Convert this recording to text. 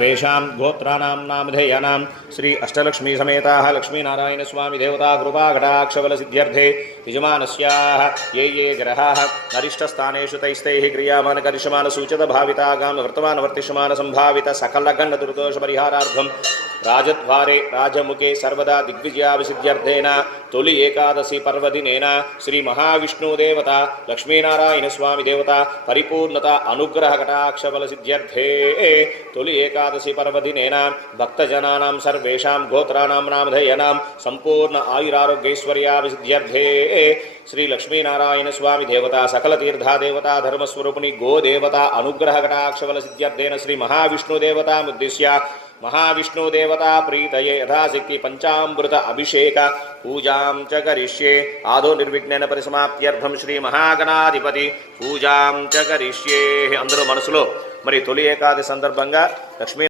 तेषां गोत्राणां नामधेयानां श्री अष्टलक्ष्मीसमेताः लक्ष्मीनारायणस्वामिदेवता कृपाघटाक्षबलसिद्ध्यर्थे यजमानस्याः ये ये ग्रहाः अरिष्टस्थानेषु तैस्तैः क्रियामानकरिष्यमानसूचितभावितागां वर्तमानवर्तिष्यमानसम्भावितसकलगण्डदुर्दोषपरिहारार्थं రాజద్వారే రాజముఖే సర్వదా దిగ్విజయాభిసిద్ధ్యర్థేన తొలి ఏకాదశి పర్వదినేన శ్రీ మహావిష్ణుదేవత లక్ష్మీనారాయణ స్వామి దేవత పరిపూర్ణత అనుగ్రహ కటాక్షబల సిద్ధ్యర్థే. తొలి ఏకాదశి పర్వదినేన భక్తజనానాం సర్వేషాం గోత్రాణాం నామధేయనాం సంపూర్ణ ఆయురారోగ్యైశ్వర్యాభిసిద్ధ్యర్థే. శ్రీ లక్ష్మీనారాయణ స్వామి దేవత సకల తీర్థాదేవత ధర్మస్వరూపిణి గోదేవత అనుగ్రహ కటాక్షబల సిద్ధ్యర్థేన శ్రీ మహావిష్ణుదేవతాముద్దిశ్య. మహావిష్ణుదేవతా ప్రీతయే యథాశక్తి పంచామృత అభిషేక. పూజాం చ కరిష్యే. ఆదో నిర్విఘ్నేన పరిసమాప్త్యర్థం శ్రీ మహాగణాధిపతి. పూజాం చ కరిష్యే. అందరూ మనసులో మరి తొలి ఏకాది సందర్భంగా లక్ష్మీ